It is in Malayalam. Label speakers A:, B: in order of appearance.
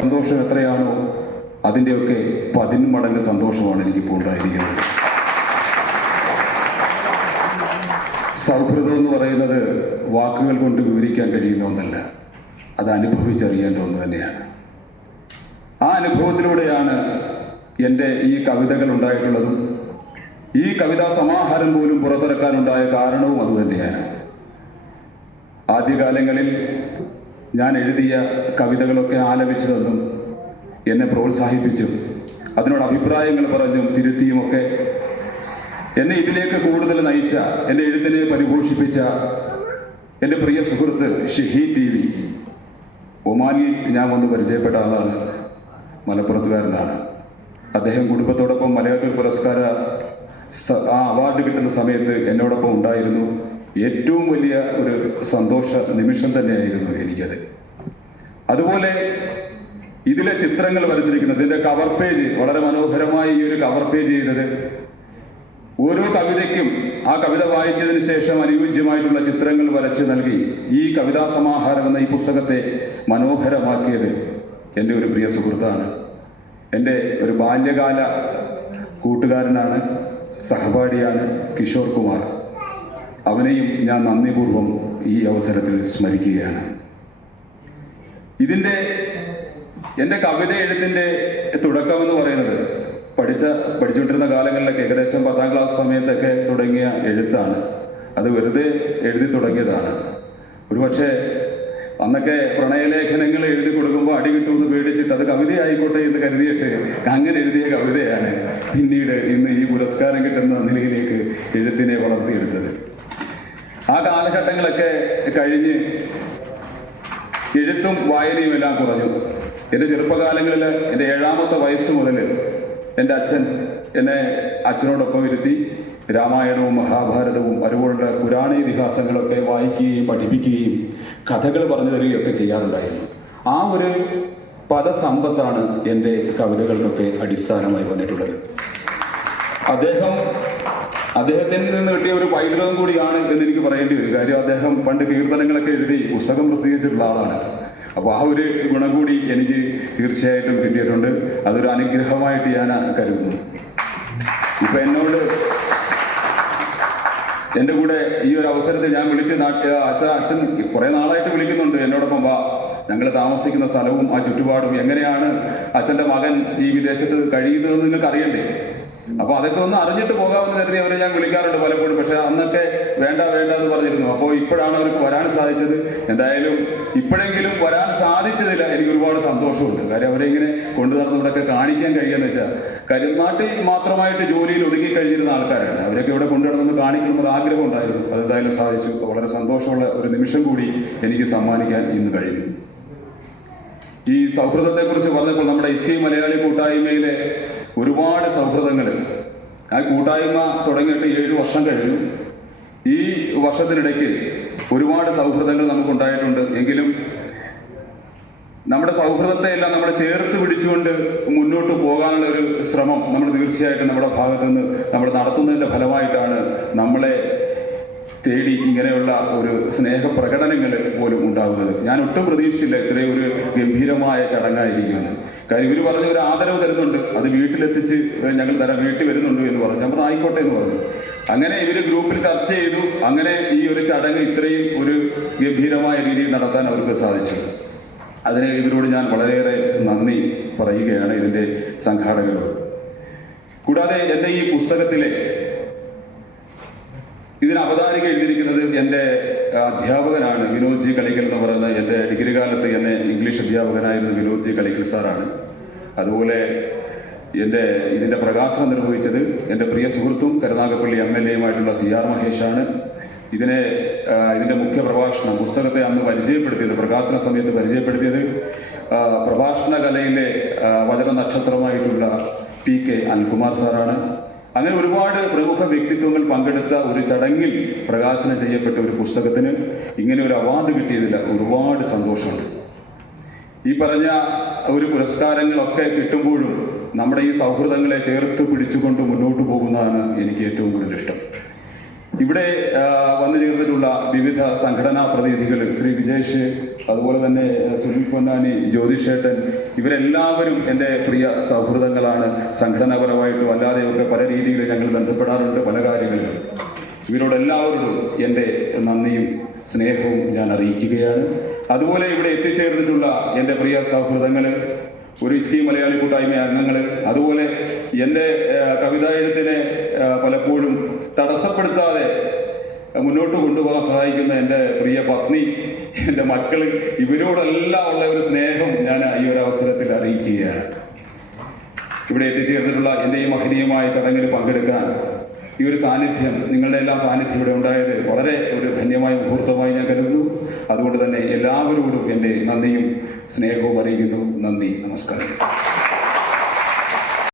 A: സന്തോഷം എത്രയാണോ അതിന്റെയൊക്കെ പതിന്മടങ്ങ് സന്തോഷമാണ് എനിക്കിപ്പോൾ ഉണ്ടായിരിക്കുന്നത്. സൗഹൃദം എന്ന് പറയുന്നത് വാക്കുകൾ കൊണ്ട് വിവരിക്കാൻ കഴിയുന്ന ഒന്നല്ല അത് അനുഭവിച്ചറിയേണ്ട ഒന്ന് തന്നെയാണ്. ആ അനുഭവത്തിലൂടെയാണ് എന്റെ ഈ കവിതകൾ ഉണ്ടായിട്ടുള്ളതും ഈ കവിതാ സമാഹാരം പോലും പുറത്തിറക്കാനുണ്ടായ കാരണവും അതുതന്നെയാണ് ആദ്യകാലങ്ങളിൽ ഞാൻ എഴുതിയ കവിതകളൊക്കെ ആലപിച്ചു തന്നും എന്നെ പ്രോത്സാഹിപ്പിച്ചും അതിനോട് അഭിപ്രായങ്ങൾ പറഞ്ഞും തിരുത്തിയുമൊക്കെ എന്നെ ഇതിലേക്ക് കൂടുതൽ നയിച്ച എന്റെ എഴുത്തിനെ പരിപോഷിപ്പിച്ച എന്റെ പ്രിയ സുഹൃത്ത് ഷഹീൻ ടി വി ഒമാനിൽ ഞാൻ വന്ന് പരിചയപ്പെട്ട ആളാണ്. മലപ്പുറത്തുകാരനാണ്. അദ്ദേഹം കുടുംബത്തോടൊപ്പം മലയാളത്തിൽ പുരസ്കാര ആ അവാർഡ് കിട്ടുന്ന സമയത്ത് എന്നോടൊപ്പം ഉണ്ടായിരുന്നു. ഏറ്റവും വലിയ ഒരു സന്തോഷ നിമിഷം തന്നെയായിരുന്നു എനിക്കത്. അതുപോലെ ഇതിലെ ചിത്രങ്ങൾ വരച്ചിരിക്കുന്നത് ഇതിന്റെ കവർ പേജ് വളരെ മനോഹരമായി ഈ ഒരു കവർ പേജ് ചെയ്തത് ഓരോ കവിതയ്ക്കും ആ കവിത വായിച്ചതിന് ശേഷം അനുയോജ്യമായിട്ടുള്ള ചിത്രങ്ങൾ വരച്ച് നൽകി ഈ കവിതാ സമാഹാരം എന്ന ഈ പുസ്തകത്തെ മനോഹരമാക്കിയത് എന്റെ ഒരു പ്രിയ സുഹൃത്താണ്. എന്റെ ഒരു ബാല്യകാല കൂട്ടുകാരനാണ് സഹപാഠിയാണ് കിഷോർ കുമാർ. അവനെയും ഞാൻ നന്ദിപൂർവം ഈ അവസരത്തിൽ സ്മരിക്കുകയാണ്. ഇതിന്റെ എന്റെ കവിത എഴുത്തിന്റെ തുടക്കമെന്ന് പറയുന്നത് പഠിച്ച പഠിച്ചുകൊണ്ടിരുന്ന കാലങ്ങളിലൊക്കെ ഏകദേശം പത്താം ക്ലാസ് സമയത്തൊക്കെ തുടങ്ങിയ എഴുത്താണ്. അത് വെറുതെ എഴുതി തുടങ്ങിയതാണ്. ഒരുപക്ഷെ അന്നൊക്കെ പ്രണയലേഖനങ്ങൾ എഴുതി കൊടുക്കുമ്പോൾ അടി കിട്ടുമെന്ന് പേടിച്ചിട്ട് അത് കവിതയായിക്കോട്ടെ എന്ന് കരുതിയിട്ട് അങ്ങനെ എഴുതിയ കവിതയാണ് പിന്നീട് ഇന്ന് ഈ പുരസ്കാരം കിട്ടുന്ന നിലയിലേക്ക് ആ കാലഘട്ടങ്ങളൊക്കെ കഴിഞ്ഞ് എഴുത്തും വായനയും എല്ലാം കുറഞ്ഞു. എന്റെ ചെറുപ്പകാലങ്ങളിൽ എന്റെ ഏഴാമത്തെ വയസ്സ് മുതൽ എന്റെ അച്ഛൻ എന്നെ അച്ഛനോടൊപ്പം ഇരുത്തി രാമായണവും മഹാഭാരതവും അതുപോലുള്ള പുരാണ ഇതിഹാസങ്ങളൊക്കെ വായിക്കുകയും പഠിപ്പിക്കുകയും കഥകൾ പറഞ്ഞു തരികയൊക്കെ ചെയ്യാറുണ്ടായിരുന്നു. ആ ഒരു പദസമ്പത്താണ് എന്റെ കവിതകൾക്കൊക്കെ അടിസ്ഥാനമായി വന്നിട്ടുള്ളത്. അദ്ദേഹം അദ്ദേഹത്തിൽ നിന്ന് കിട്ടിയ ഒരു പൈതൃകം കൂടിയാണ് എന്ന് എനിക്ക് പറയേണ്ടി വരും. കാര്യം അദ്ദേഹം പണ്ട് കീർത്തനങ്ങളൊക്കെ എഴുതി പുസ്തകം പ്രസിദ്ധീകരിച്ചിട്ടുള്ള ആളാണ്. അപ്പോൾ ആ ഒരു ഗുണം കൂടി എനിക്ക് തീർച്ചയായിട്ടും കിട്ടിയിട്ടുണ്ട്. അതൊരു അനുഗ്രഹമായിട്ട് ഞാൻ കരുതുന്നു. ഇപ്പൊ എന്നോട് എന്റെ കൂടെ ഈ ഒരു അവസരത്തിൽ ഞാൻ വിളിച്ച് അച്ഛൻ അച്ഛൻ കുറേ നാളായിട്ട് വിളിക്കുന്നുണ്ട് എന്നോടൊപ്പം വാ. ഞങ്ങൾ താമസിക്കുന്ന സ്ഥലവും ആ ചുറ്റുപാടും എങ്ങനെയാണ് അച്ഛന്റെ മകൻ ഈ വിദേശത്ത് കഴിയുന്നതെന്ന് നിങ്ങൾക്ക് അറിയണ്ടേ അപ്പൊ അതൊക്കെ ഒന്ന് അറിഞ്ഞിട്ട് പോകാമെന്ന് കരുതി അവരെ ഞാൻ വിളിക്കാറുണ്ട് പലപ്പോഴും. പക്ഷെ അന്നൊക്കെ വേണ്ട വേണ്ട എന്ന് പറഞ്ഞിരുന്നു. അപ്പോൾ ഇപ്പോഴാണ് അവർക്ക് വരാൻ സാധിച്ചത്. എന്തായാലും ഇപ്പോഴെങ്കിലും വരാൻ സാധിച്ചതിൽ എനിക്ക് ഒരുപാട് സന്തോഷമുണ്ട്. കാര്യം അവരെ ഇങ്ങനെ കൊണ്ടു നടന്നവിടെയൊക്കെ കാണിക്കാൻ കഴിയുമെന്ന് വെച്ചാൽ കാര്യം നാട്ടിൽ മാത്രമായിട്ട് ജോലിയിൽ ഒതുങ്ങി കഴിഞ്ഞിരുന്ന ആൾക്കാരാണ്. അവരൊക്കെ ഇവിടെ കൊണ്ടുവരണമെന്ന് കാണിക്കണം എന്നൊരു ആഗ്രഹം ഉണ്ടായിരുന്നു. അതെന്തായാലും സാധിച്ചു. വളരെ സന്തോഷമുള്ള ഒരു നിമിഷം കൂടി എനിക്ക് സമ്മാനിക്കാൻ ഇന്ന് കഴിഞ്ഞു. ഈ സൗഹൃദത്തെക്കുറിച്ച് പറഞ്ഞപ്പോൾ നമ്മുടെ ഇസ്കി മലയാളി കൂട്ടായ്മയിലെ ഒരുപാട് സൗഹൃദങ്ങൾ. ആ കൂട്ടായ്മ തുടങ്ങിയിട്ട് ഏഴ് വർഷം കഴിഞ്ഞു. ഈ വർഷത്തിനിടയ്ക്ക് ഒരുപാട് സൗഹൃദങ്ങൾ നമുക്കുണ്ടായിട്ടുണ്ട്. എങ്കിലും നമ്മുടെ സൗഹൃദത്തെ എല്ലാം നമ്മൾ ചേർത്ത് പിടിച്ചുകൊണ്ട് മുന്നോട്ട് പോകാനുള്ള ഒരു ശ്രമം നമ്മൾ തീർച്ചയായിട്ടും നമ്മുടെ ഭാഗത്തു നിന്ന് നമ്മൾ നടത്തുന്നതിന്റെ ഫലമായിട്ടാണ് നമ്മളെ തേടി ഇങ്ങനെയുള്ള ഒരു സ്നേഹപ്രകടനങ്ങൾ പോലും ഉണ്ടാകുന്നത് ഞാൻ ഒട്ടും പ്രതീക്ഷിച്ചില്ല ഇത്രയും ഒരു ഗംഭീരമായ ചടങ്ങായിരിക്കുമെന്ന്. കാര്യം ഇവർ പറഞ്ഞ ഒരു ആദരവ് തരുന്നുണ്ട്. അത് വീട്ടിലെത്തിച്ച് ഞങ്ങൾ തരാം വീട്ടിൽ വരുന്നുണ്ട് എന്ന് പറഞ്ഞു. ഞാൻ പറഞ്ഞു ആയിക്കോട്ടെ എന്ന് പറഞ്ഞു. അങ്ങനെ ഇവർ ഗ്രൂപ്പിൽ ചർച്ച ചെയ്തു. അങ്ങനെ ഈ ഒരു ചടങ്ങ് ഇത്രയും ഒരു ഗംഭീരമായ രീതിയിൽ നടത്താൻ അവർക്ക് സാധിച്ചു. അതിന് ഇവരോട് ഞാൻ വളരെയേറെ നന്ദി പറയുകയാണ് ഇതിന്റെ സംഘാടകരോട്. കൂടാതെ എന്റെ ഈ പുസ്തകത്തിലെ ഇതിന് അവതാരിക എഴുതിയിരിക്കുന്നത് എന്റെ അധ്യാപകനാണ് വിനോദ് ജി കളിക്കൽ എന്ന് പറയുന്ന എന്റെ ഡിഗ്രി കാലത്ത് എന്നെ ഇംഗ്ലീഷ് അധ്യാപകനായിരുന്ന വിനോദ് ജി കളിക്കൽ സാറാണ്. അതുപോലെ എന്റെ ഇതിന്റെ പ്രകാശനം നിർവഹിച്ചത് എന്റെ പ്രിയ സുഹൃത്തും കരുനാഗപ്പള്ളി എം എൽ എയുമായിട്ടുള്ള സി ആർ മഹേഷാണ്. ഇതിനെ ഇതിന്റെ മുഖ്യ പ്രഭാഷണം പുസ്തകത്തെ അന്ന് പരിചയപ്പെടുത്തിയത് പ്രകാശന സമയത്ത് പരിചയപ്പെടുത്തിയത് പ്രഭാഷണ കലയിലെ വചന നക്ഷത്രമായിട്ടുള്ള പി കെ അനിൽകുമാർ സാറാണ്. അങ്ങനെ ഒരുപാട് പ്രമുഖ വ്യക്തിത്വങ്ങൾ പങ്കെടുത്ത ഒരു ചടങ്ങിൽ പ്രകാശനം ചെയ്യപ്പെട്ട ഒരു പുസ്തകത്തിന് ഇങ്ങനെ ഒരു അവാർഡ് കിട്ടിയതിൽ ഒരുപാട് സന്തോഷമുണ്ട്. ഈ പറഞ്ഞ ഒരു പുരസ്കാരങ്ങളൊക്കെ കിട്ടുമ്പോഴും നമ്മുടെ ഈ സൗഹൃദങ്ങളെ ചേർത്ത് പിടിച്ചുകൊണ്ട് മുന്നോട്ട് പോകുന്നതാണ് എനിക്ക് ഏറ്റവും കൂടുതൽ ഇഷ്ടം. ഇവിടെ വന്നു ചേർന്നിട്ടുള്ള വിവിധ സംഘടനാ പ്രതിനിധികൾ ശ്രീ വിജേഷ് അതുപോലെ തന്നെ സുനിൽ പൊന്നാനി ജ്യോതിഷേട്ടൻ ഇവരെല്ലാവരും എന്റെ പ്രിയ സൗഹൃദങ്ങളാണ്. സംഘടനാപരമായിട്ടും അല്ലാതെയൊക്കെ പല രീതിയിൽ ഞങ്ങൾ ബന്ധപ്പെടാറുണ്ട് പല കാര്യങ്ങളിലും. ഇവരോട് എല്ലാവരോടും എന്റെ നന്ദിയും സ്നേഹവും ഞാൻ അറിയിക്കുകയാണ്. അതുപോലെ ഇവിടെ എത്തിച്ചേർന്നിട്ടുള്ള എന്റെ പ്രിയ സൗഹൃദങ്ങൾ ഒരു ഇസ്കി മലയാളി കൂട്ടായ്മ അംഗങ്ങൾ അതുപോലെ എന്റെ ആ, കവിതാ എഴുത്തിനെ പലപ്പോഴും തടസ്സപ്പെടുത്താതെ മുന്നോട്ട് കൊണ്ടുപോകാൻ സഹായിക്കുന്ന എന്റെ പ്രിയ പത്നി എന്റെ മക്കൾ ഇവരോടെല്ലാം ഉള്ള ഒരു സ്നേഹം ഞാൻ ഈ ഒരു അവസരത്തിൽ അറിയിക്കുകയാണ്. ഇവിടെ എത്തിച്ചേർന്നിട്ടുള്ള എന്റെ ഈ മഹനീയമായ ചടങ്ങിൽ പങ്കെടുക്കാൻ ഈ ഒരു സാന്നിധ്യം നിങ്ങളുടെ എല്ലാം സാന്നിധ്യം ഇവിടെ ഉണ്ടായത് വളരെ ഒരു ധന്യമായ മുഹൂർത്തമായി ഞാൻ കരുതുന്നു. അതുകൊണ്ട് തന്നെ എല്ലാവരോടും എന്റെ നന്ദിയും സ്നേഹവും അറിയിക്കുന്നു. നന്ദി നമസ്കാരം.